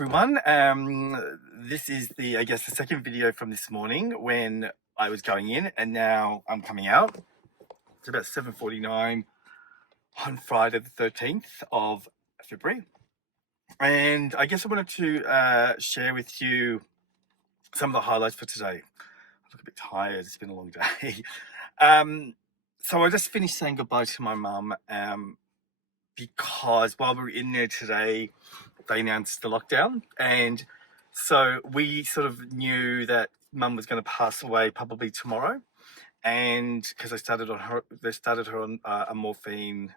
everyone. This is the second video from this morning when I was going in, and now I'm coming out. It's about 7:49 on Friday the 13th of February. And I guess I wanted to share with you some of the highlights for today. I look a bit tired. It's been a long day. So I just finished saying goodbye to my mum because while we were in there today, they announced the lockdown, and so we sort of knew that mum was going to pass away probably tomorrow, and because they started her on a morphine,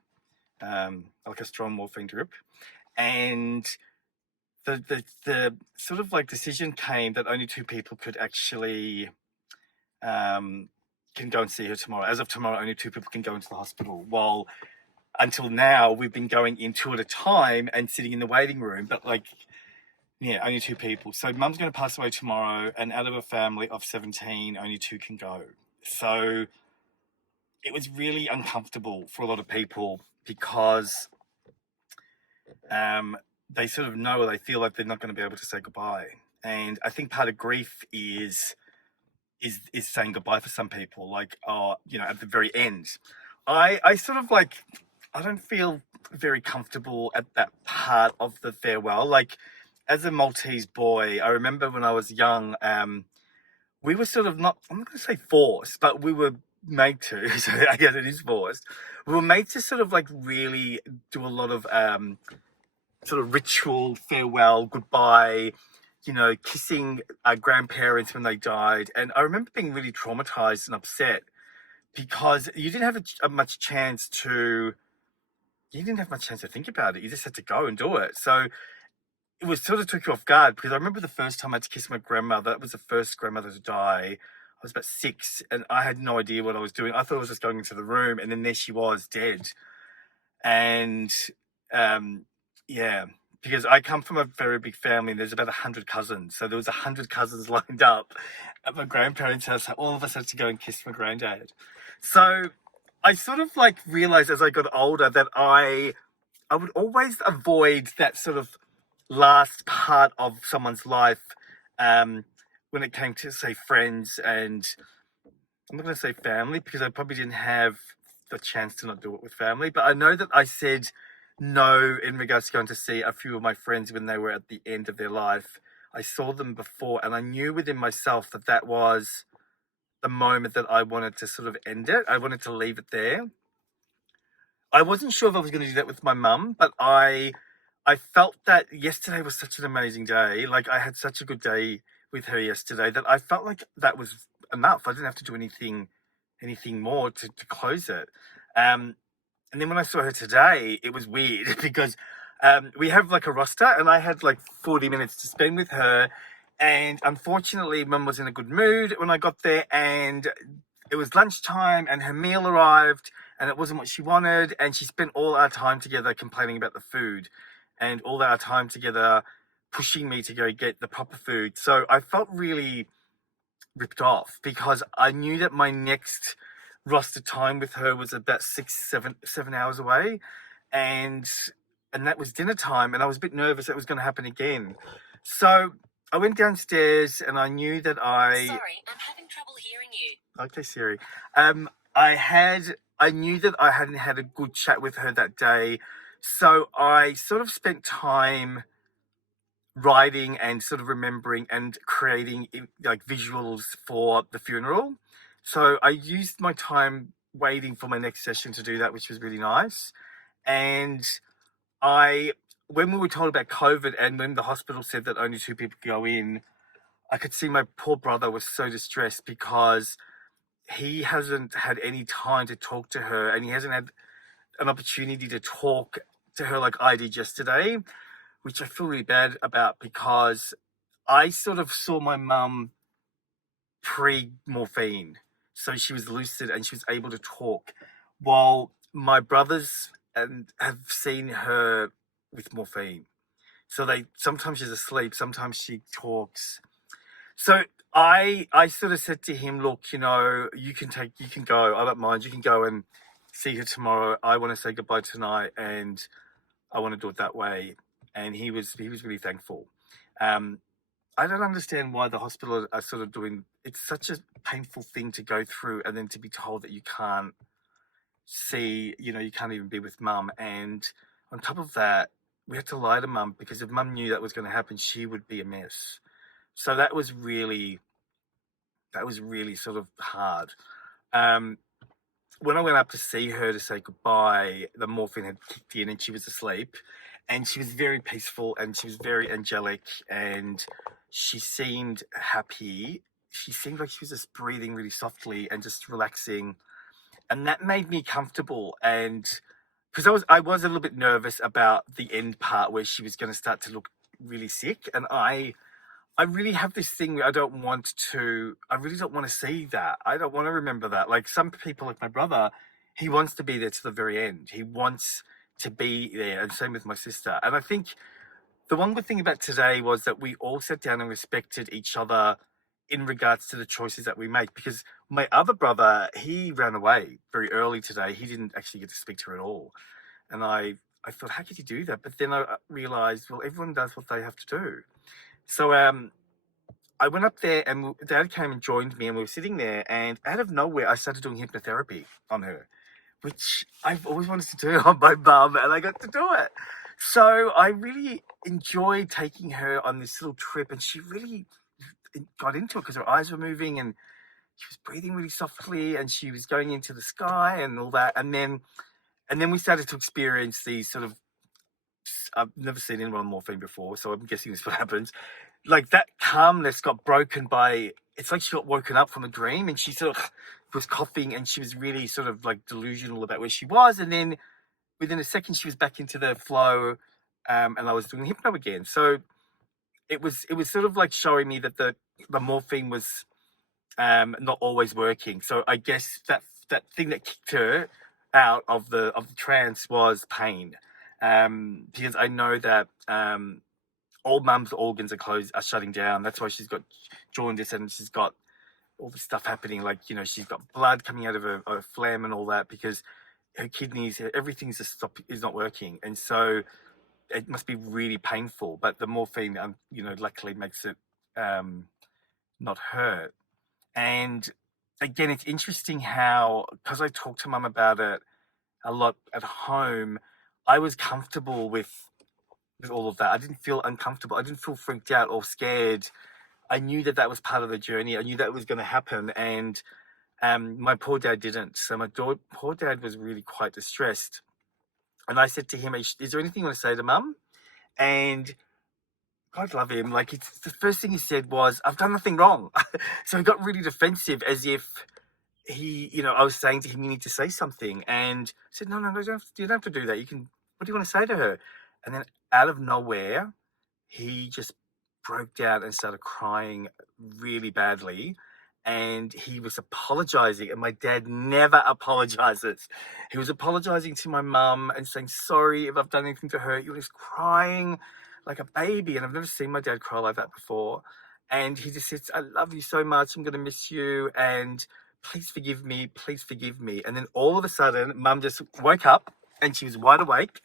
like a strong morphine drip, and the sort of like decision came that only two people could actually can go and see her tomorrow. As of tomorrow, only two people can go into the hospital. While until now, we've been going in two at a time and sitting in the waiting room, but only two people. So mum's going to pass away tomorrow, and out of a family of 17, only two can go. So it was really uncomfortable for a lot of people because they sort of know, or they feel like they're not going to be able to say goodbye. And I think part of grief is saying goodbye for some people, at the very end. I sort of I don't feel very comfortable at that part of the farewell. Like, as a Maltese boy, I remember when I was young, we were sort of not, I'm not going to say forced, but we were made to, so I guess it is forced. We were made to sort of really do a lot of sort of ritual farewell, goodbye, kissing our grandparents when they died. And I remember being really traumatized and upset because you didn't have much chance to think about it. You just had to go and do it. So it was sort of took you off guard, because I remember the first time I had to kiss my grandmother. That was the first grandmother to die. I was about 6, and I had no idea what I was doing. I thought I was just going into the room, and then there she was, dead. And because I come from a very big family, and there's about 100 cousins. So there was 100 cousins lined up at my grandparents' house. So all of us had to go and kiss my granddad. So I sort of realized as I got older that I would always avoid that sort of last part of someone's life when it came to, say, friends, and I'm not going to say family because I probably didn't have the chance to not do it with family. But I know that I said no in regards to going to see a few of my friends when they were at the end of their life. I saw them before, and I knew within myself that that was the moment that I wanted to sort of end it. I wanted to leave it there. I wasn't sure if I was going to do that with my mum, but I felt that yesterday was such an amazing day. I had such a good day with her yesterday that I felt like that was enough. I didn't have to do anything more to close it. And then when I saw her today, it was weird because we have a roster, and I had 40 minutes to spend with her. And unfortunately, mum was in a good mood when I got there, and it was lunchtime, and her meal arrived, and it wasn't what she wanted. And she spent all our time together complaining about the food, and all our time together pushing me to go get the proper food. So I felt really ripped off because I knew that my next roster time with her was about 7 hours away, and that was dinner time, and I was a bit nervous that it was going to happen again. So I went downstairs, and I knew that Sorry, I'm having trouble hearing you. Okay, Siri. I knew that I hadn't had a good chat with her that day, so I sort of spent time writing and sort of remembering and creating visuals for the funeral. So I used my time waiting for my next session to do that, which was really nice. And when we were told about COVID, and when the hospital said that only two people could go in, I could see my poor brother was so distressed because he hasn't had any time to talk to her, and he hasn't had an opportunity to talk to her like I did yesterday, which I feel really bad about because I sort of saw my mum pre-morphine. So she was lucid and she was able to talk, while my brothers have seen her with morphine. So sometimes she's asleep, sometimes she talks. So I sort of said to him, look, you can go. I don't mind. You can go and see her tomorrow. I want to say goodbye tonight, and I want to do it that way. And he was really thankful. I don't understand why the hospital are sort of doing. It's such a painful thing to go through, and then to be told that you can't see, you can't even be with mum. And on top of that, we had to lie to mum because if mum knew that was going to happen, she would be a mess. So that was really sort of hard. Um, when I went up to see her to say goodbye, the morphine had kicked in and she was asleep. And she was very peaceful and she was very angelic and she seemed happy. She seemed like she was just breathing really softly and just relaxing. And that made me comfortable. And because I was a little bit nervous about the end part where she was going to start to look really sick. And I really have this thing where I really don't want to see that. I don't want to remember that. Like some people, like my brother, he wants to be there to the very end. He wants to be there. And same with my sister. And I think the one good thing about today was that we all sat down and respected each other in regards to the choices that we make. Because my other brother, he ran away very early today. He didn't actually get to speak to her at all. And I thought, how could you do that? But then I realized, well, everyone does what they have to do. So I went up there and Dad came and joined me and we were sitting there and out of nowhere I started doing hypnotherapy on her, which I've always wanted to do on my mum and I got to do it. So I really enjoyed taking her on this little trip and she really got into it because her eyes were moving and she was breathing really softly and she was going into the sky and all that. And then we started to experience these sort of, I've never seen anyone on morphine before, so I'm guessing this is what happens. Like that calmness got broken by, it's like she got woken up from a dream and she sort of was coughing and she was really sort of like delusional about where she was. And then within a second she was back into the flow, and I was doing hypno again. So it was sort of like showing me that the morphine was not always working. So I guess that thing that kicked her out of the trance was pain. Because I know that all mum's organs are shutting down. That's why she's got jaundice and she's got all this stuff happening. Like, she's got blood coming out of her phlegm and all that because her kidneys, everything's just is not working. And so it must be really painful. But the morphine, luckily makes it not hurt. And again, it's interesting how, because I talked to mum about it a lot at home, I was comfortable with all of that. I didn't feel uncomfortable. I didn't feel freaked out or scared. I knew that was part of the journey. I knew that was going to happen. And my poor dad didn't. So my poor dad was really quite distressed. And I said to him, is there anything you want to say to mum? And God love him. Like, the first thing he said was, I've done nothing wrong. So he got really defensive as if I was saying to him, you need to say something. And I said, no, you don't have to do that. What do you want to say to her? And then out of nowhere, he just broke down and started crying really badly. And he was apologizing. And my dad never apologizes. He was apologizing to my mum and saying, sorry if I've done anything to hurt you. He was crying like a baby. And I've never seen my dad cry like that before. And he just says, I love you so much. I'm going to miss you. And please forgive me. Please forgive me. And then all of a sudden, mum just woke up and she was wide awake.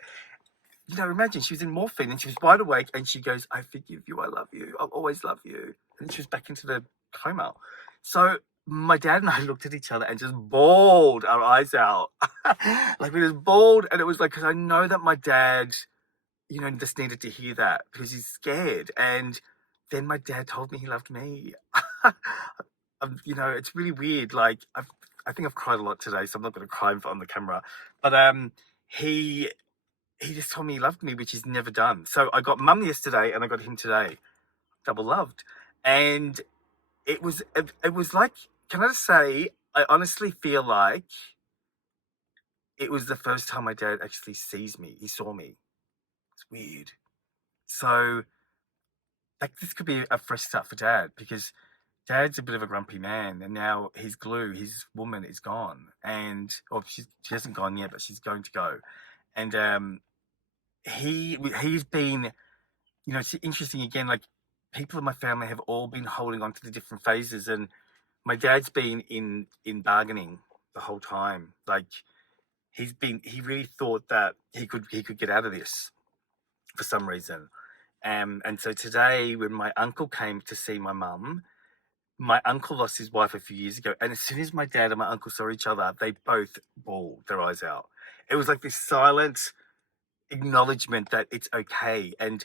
Imagine she was in morphine and she was wide awake and she goes, I forgive you, I love you, I'll always love you. And she was back into the coma. So my dad and I looked at each other and just bawled our eyes out. Like we just bawled, and it was like, because I know that my dad, just needed to hear that because he's scared. And then my dad told me he loved me. It's really weird. Like I think I've cried a lot today, so I'm not going to cry on the camera. But he just told me he loved me, which he's never done. So I got mum yesterday and I got him today. Double loved. And it was like, can I just say, I honestly feel like it was the first time my dad actually sees me. He saw me. It's weird. So like this could be a fresh start for dad because dad's a bit of a grumpy man and now his glue, his woman is gone. And, she hasn't gone yet, but she's going to go. And he's been, it's interesting again, like people in my family have all been holding on to the different phases, and my dad's been in bargaining the whole time. Like he really thought that he could get out of this for some reason. And so today, when my uncle came to see my mum, my uncle lost his wife a few years ago. And as soon as my dad and my uncle saw each other, they both bawled their eyes out. It was like this silent acknowledgement that it's okay. And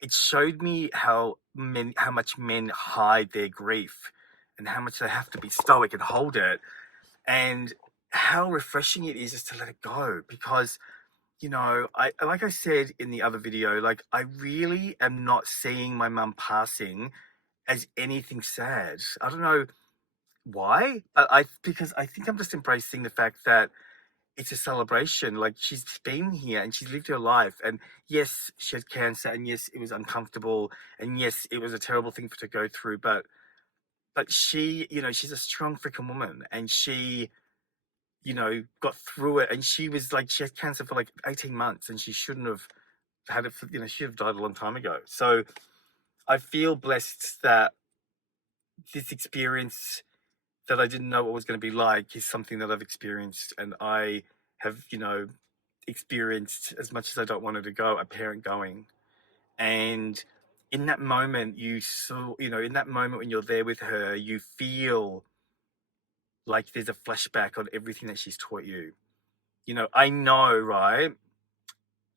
it showed me how much men hide their grief and how much they have to be stoic and hold it, and how refreshing it is just to let it go. Because I, like I said in the other video, like, I really am not seeing my mum passing as anything sad. I don't know why, but because I think I'm just embracing the fact that it's a celebration. Like, she's been here and she's lived her life, and yes, she had cancer, and yes, it was uncomfortable, and yes, it was a terrible thing for her to go through, but she, she's a strong freaking woman, and she, got through it. And she was like, she had cancer for like 18 months, and she shouldn't have had it for, she should have died a long time ago. So I feel blessed that this experience that I didn't know what was going to be like is something that I've experienced, and I have, experienced, as much as I don't want her to go, a parent going. And in that moment, in that moment when you're there with her, you feel like there's a flashback on everything that she's taught you. I know, right?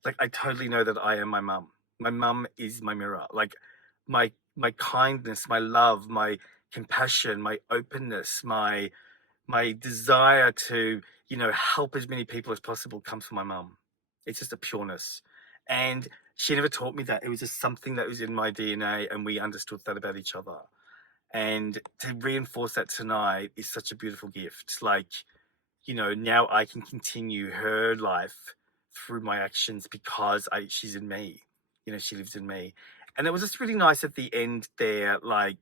Like, I totally know that I am my mum. My mum is my mirror. Like, my kindness, my love, my compassion, my openness, my desire to, help as many people as possible comes from my mum. It's just a pureness. And she never taught me that. It was just something that was in my DNA, and we understood that about each other. And to reinforce that tonight is such a beautiful gift. Like, now I can continue her life through my actions because she's in me. She lives in me. And it was just really nice at the end there. Like,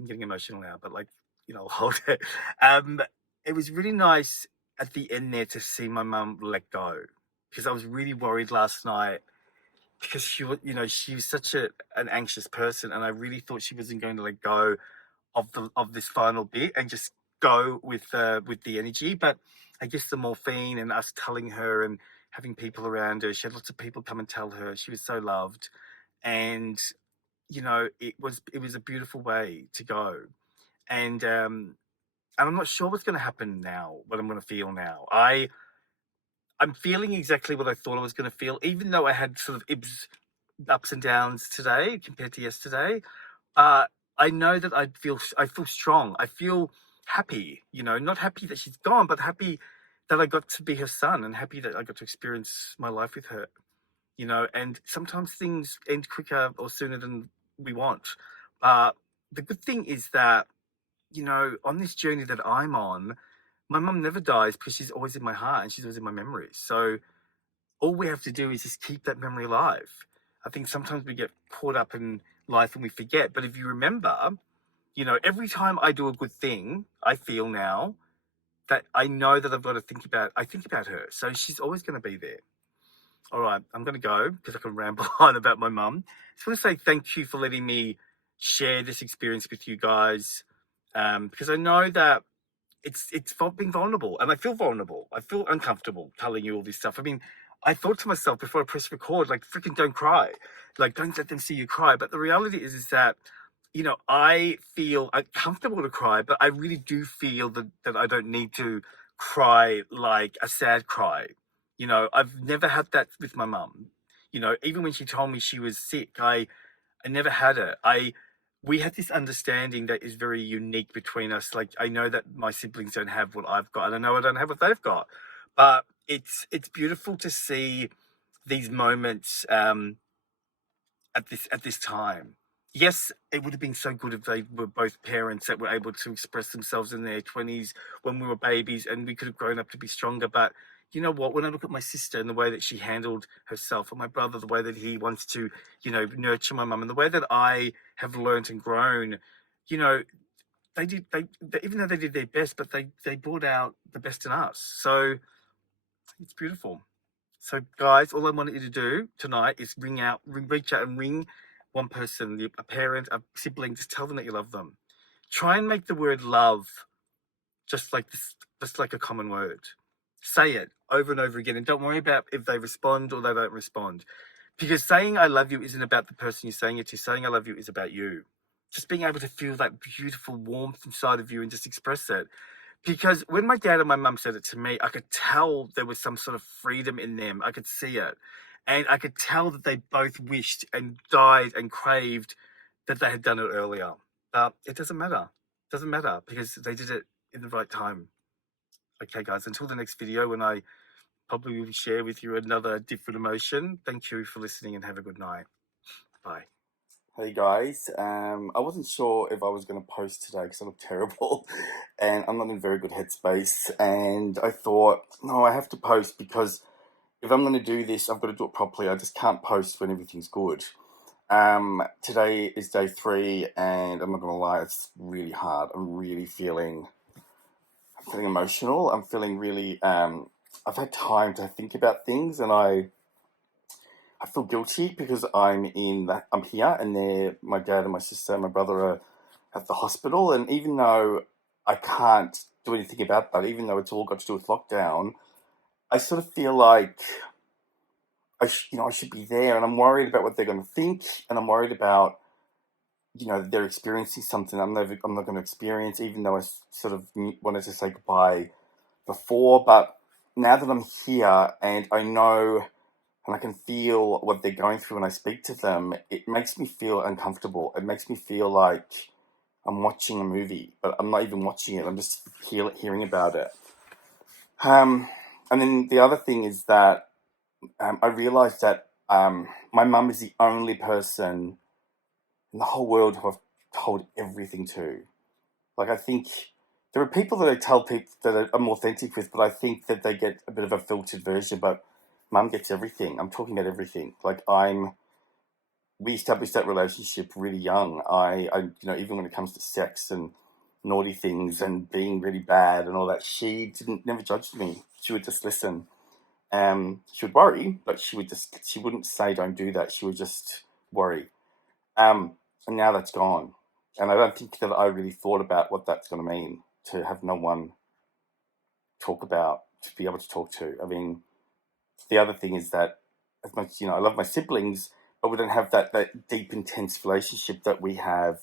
I'm getting emotional now, but, like, I'll hold it. It was really nice at the end there to see my mum let go, because I was really worried last night, because she was such an anxious person, and I really thought she wasn't going to let go of this final bit and just go with the energy. But I guess the morphine and us telling her and having people around her, she had lots of people come and tell her she was so loved, and it was a beautiful way to go. And I'm not sure what's going to happen now, what I'm going to feel now. I'm feeling exactly what I thought I was going to feel, even though I had sort of ups and downs today compared to yesterday. uh, I know that I feel strong. I feel happy, not happy that she's gone, but happy that I got to be her son, and happy that I got to experience my life with her, and sometimes things end quicker or sooner than we want. The good thing is that, on this journey that I'm on, my mum never dies, because she's always in my heart and she's always in my memory. So all we have to do is just keep that memory alive. I think sometimes we get caught up in life and we forget. But if you remember, every time I do a good thing, I feel now that I know that I think about her. So she's always going to be there. All right, I'm going to go because I can ramble on about my mum. Just want to say thank you for letting me share this experience with you guys, because I know that it's being vulnerable, and I feel vulnerable. I feel uncomfortable telling you all this stuff. I mean, I thought to myself before I press record, like, freaking don't cry, like, don't let them see you cry. But the reality is that, I feel uncomfortable to cry, but I really do feel that I don't need to cry like a sad cry. I've never had that with my mum. Even when she told me she was sick, I never had it. We had this understanding that is very unique between us. Like, I know that my siblings don't have what I've got, and I know I don't have what they've got. But it's beautiful to see these moments at this time. Yes, it would have been so good if they were both parents that were able to express themselves in their 20s when we were babies, and we could have grown up to be stronger. But you know what? When I look at my sister and the way that she handled herself, and my brother, the way that he wants to, nurture my mum, and the way that I have learned and grown, you know, they even though they did their best, but they brought out the best in us. So it's beautiful. So, guys, all I wanted you to do tonight is reach out and ring one person, a parent, a sibling. Just tell them that you love them. Try and make the word love just like this, just like a common word. Say it over and over again, and don't worry about if they respond or they don't respond, Because saying I love you isn't about the person you're saying it to. Saying I love you is about you. Just being able to feel that beautiful warmth inside of you and just express it. Because when my dad and my mum said it to me, I could tell there was some sort of freedom in them. I could see it. And I could tell that they both wished and died and craved that they had done it earlier. It doesn't matter. It doesn't matter because they did it in the right time. Okay, guys, until the next video when I probably will share with you another different emotion. Thank you for listening and have a good night. Bye. Hey guys, I wasn't sure if I was going to post today because I look terrible and I'm not in a very good headspace, and I thought, no, I have to post because if I'm going to do this, I've got to do it properly. I just can't post when everything's good. Today is day 3 and I'm not going to lie, it's really hard. I'm feeling emotional. I'm feeling really, I've had time to think about things, and I feel guilty because I'm here, and my dad and my sister and my brother are at the hospital. And even though I can't do anything about that, even though it's all got to do with lockdown, I sort of feel like I should be there, and I'm worried about what they're going to think, and I'm worried about they're experiencing something I'm not going to experience, even though I sort of wanted to say goodbye before. But now that I'm here and I know and I can feel what they're going through when I speak to them, it makes me feel uncomfortable. It makes me feel like I'm watching a movie, but I'm not even watching it. I'm just hearing about it. And then the other thing is that I realized that my mum is the only person in the whole world who I've told everything to. Like, I think there are people that I tell people that I'm authentic with, but I think that they get a bit of a filtered version. But Mum gets everything. I'm talking about everything. Like, we established that relationship really young. I even when it comes to sex and naughty things and being really bad and all that, she never judged me. She would just listen. She would worry, but she wouldn't say don't do that. She would just worry. And now that's gone. And I don't think that I really thought about what that's going to mean, to have no one to be able to talk to. I mean, the other thing is that as much, I love my siblings, but we don't have that deep, intense relationship that we have.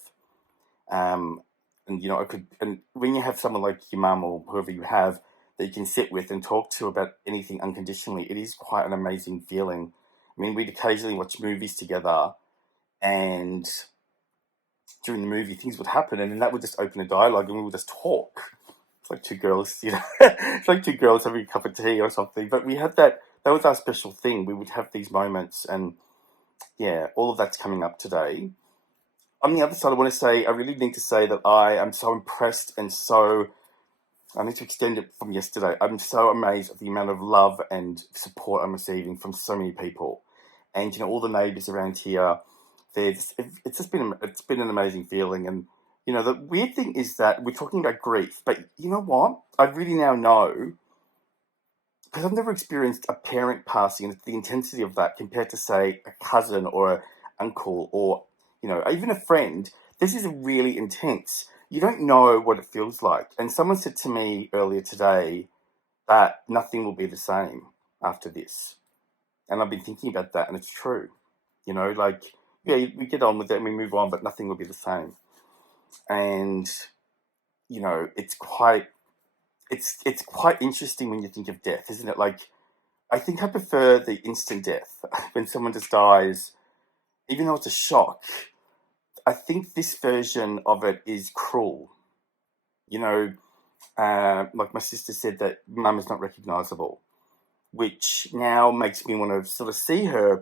And when you have someone like your mum or whoever you have that you can sit with and talk to about anything unconditionally, it is quite an amazing feeling. I mean, we'd occasionally watch movies together, and during the movie things would happen, and then that would just open a dialogue and we would just talk. It's like two girls, it's like two girls having a cup of tea or something. But we had that was our special thing. We would have these moments, and yeah, all of that's coming up today. On the other side, I really need to say that I am so impressed and I need to extend it from yesterday. I'm so amazed at the amount of love and support I'm receiving from so many people. And, all the neighbours around here, it's been an amazing feeling. And, the weird thing is that we're talking about grief, but you know what? I really now know, because I've never experienced a parent passing and the intensity of that compared to, say, a cousin or an uncle or, even a friend. This is really intense. You don't know what it feels like. And someone said to me earlier today that nothing will be the same after this. And I've been thinking about that, and it's true. We get on with it and we move on, but nothing will be the same. And, it's quite interesting when you think of death, isn't it? Like, I think I prefer the instant death when someone just dies, even though it's a shock. I think this version of it is cruel. Like my sister said, that mum is not recognisable, which now makes me want to sort of see her,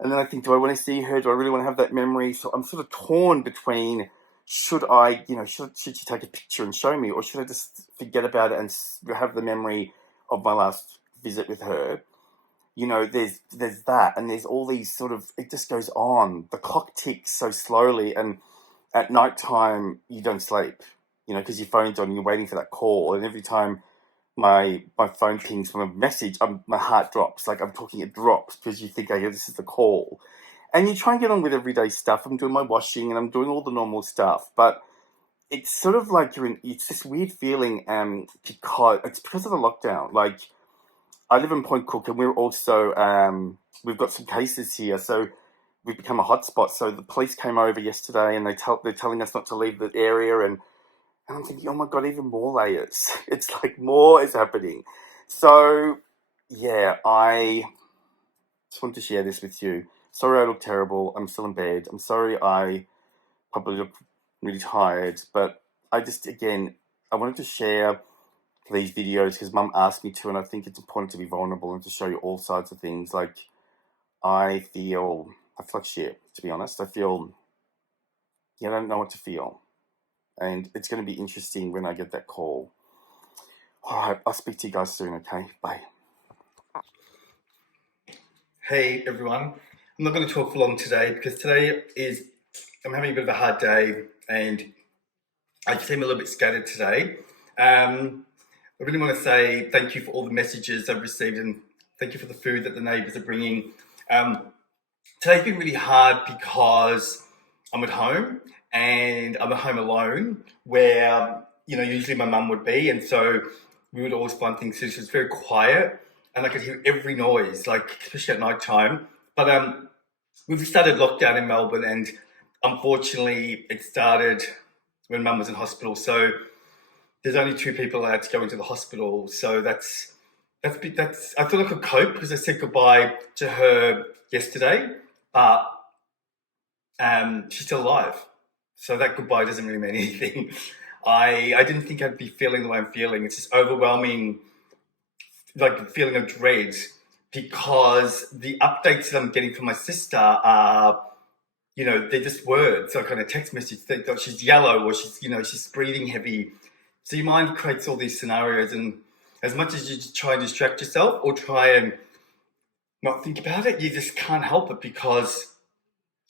and then I think, do I want to see her? Do I really want to have that memory? So I'm sort of torn between, should I, should she take a picture and show me, or should I just forget about it and have the memory of my last visit with her? There's that, and there's all these it just goes on. The clock ticks so slowly, and at night time you don't sleep, because your phone's on and you're waiting for that call, and every time my phone pings from a message, my heart drops. Like, I'm talking, it drops because you think, okay, this is the call. And you try and get on with everyday stuff. I'm doing my washing and I'm doing all the normal stuff. But it's sort of like it's this weird feeling, because of the lockdown. Like, I live in Point Cook, and we're also we've got some cases here, so we've become a hotspot. So the police came over yesterday, and they're telling us not to leave the area, and I'm thinking, oh my god, even more layers. It's like more is happening. So yeah, I just wanted to share this with you. Sorry I look terrible. I'm still in bed. I'm sorry I probably look really tired, but I wanted to share these videos because Mum asked me to, and I think it's important to be vulnerable and to show you all sides of things. Like, I feel like shit, to be honest. I don't know what to feel. And it's going to be interesting when I get that call. All right, I'll speak to you guys soon, okay? Bye. Hey everyone, I'm not going to talk for long today because I'm having a bit of a hard day and I seem a little bit scattered today. I really want to say thank you for all the messages I've received and thank you for the food that the neighbours are bringing. Today's been really hard because I'm at home and I'm at home alone where, usually my mum would be, and so we would always find things. So it was very quiet and I could hear every noise, like especially at night time. But we've started lockdown in Melbourne, and unfortunately it started when mum was in hospital. So there's only 2 people allowed to go into the hospital. So that's I thought I could cope because I said goodbye to her yesterday, but she's still alive. So that goodbye doesn't really mean anything. I didn't think I'd be feeling the way I'm feeling. It's this overwhelming, like, feeling of dread because the updates that I'm getting from my sister are, they're just words, like on a text message. That she's yellow or she's breathing heavy. So your mind creates all these scenarios, and as much as you try and distract yourself or try and not think about it, you just can't help it because,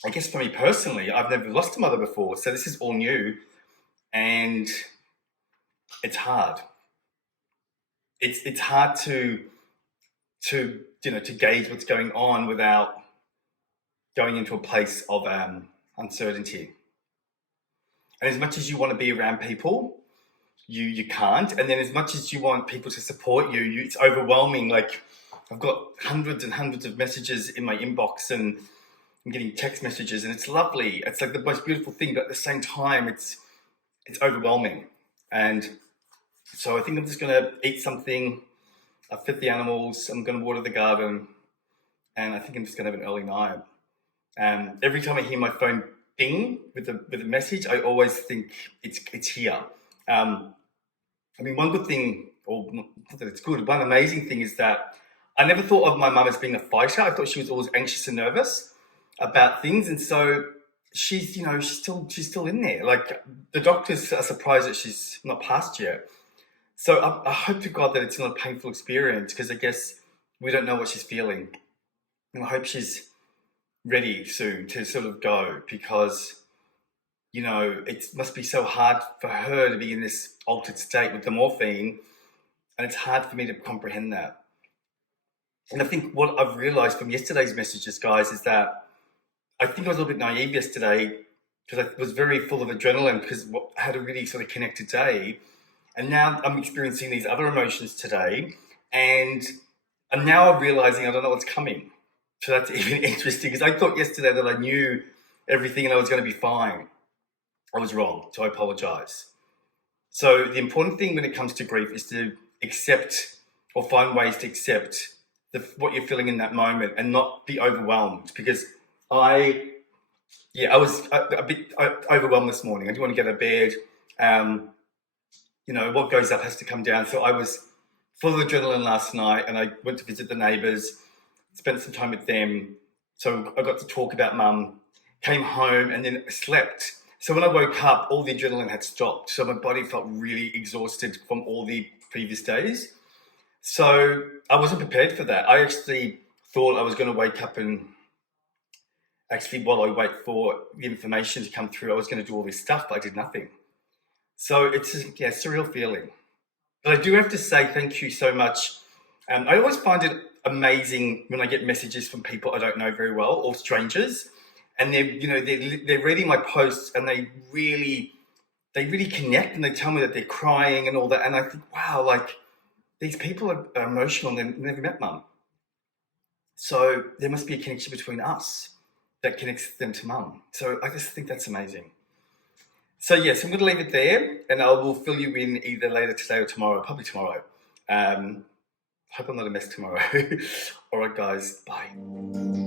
I guess for me personally, I've never lost a mother before, so this is all new, and it's hard. It's hard to gauge what's going on without going into a place of uncertainty. And as much as you want to be around people, you can't. And then as much as you want people to support you, it's overwhelming. Like, I've got hundreds and hundreds of messages in my inbox, and I'm getting text messages, and it's lovely. It's like the most beautiful thing, but at the same time, it's overwhelming. And so I think I'm just going to eat something. I've fed the animals. I'm going to water the garden, and I think I'm just going to have an early night. Every time I hear my phone ding with a message, I always think it's here. One good thing, or not that it's good, one amazing thing is that I never thought of my mum as being a fighter. I thought she was always anxious and nervous about things, and so she's still in there. Like, the doctors are surprised that she's not passed yet. So I hope to God that it's not a painful experience, because I guess we don't know what she's feeling, and I hope she's ready soon to sort of go, because it must be so hard for her to be in this altered state with the morphine, and it's hard for me to comprehend that. And I think what I've realized from yesterday's messages, guys, is that I think I was a little bit naive yesterday because I was very full of adrenaline because I had a really sort of connected day. And now I'm experiencing these other emotions today, and I'm realizing I don't know what's coming. So that's even interesting, because I thought yesterday that I knew everything and I was going to be fine. I was wrong, so I apologize. So the important thing when it comes to grief is to accept, or find ways to accept what you're feeling in that moment and not be overwhelmed. Because I was a bit overwhelmed this morning. I didn't want to get out of bed. What goes up has to come down. So I was full of adrenaline last night, and I went to visit the neighbours, spent some time with them. So I got to talk about mum, came home, and then slept. So when I woke up, all the adrenaline had stopped. So my body felt really exhausted from all the previous days. So I wasn't prepared for that. I actually thought I was going to wake up and while I wait for the information to come through, I was going to do all this stuff, but I did nothing. So it's a surreal feeling. But I do have to say thank you so much. I always find it amazing when I get messages from people I don't know very well, or strangers, and they're reading my posts, and they really connect, and they tell me that they're crying and all that, and I think, wow, like, these people are emotional and they've never met mum. So there must be a connection between us that connects them to mum. So I just think that's amazing. So yes, I'm going to leave it there, and I will fill you in either later today or tomorrow, probably tomorrow. Hope I'm not a mess tomorrow. All right, guys, bye.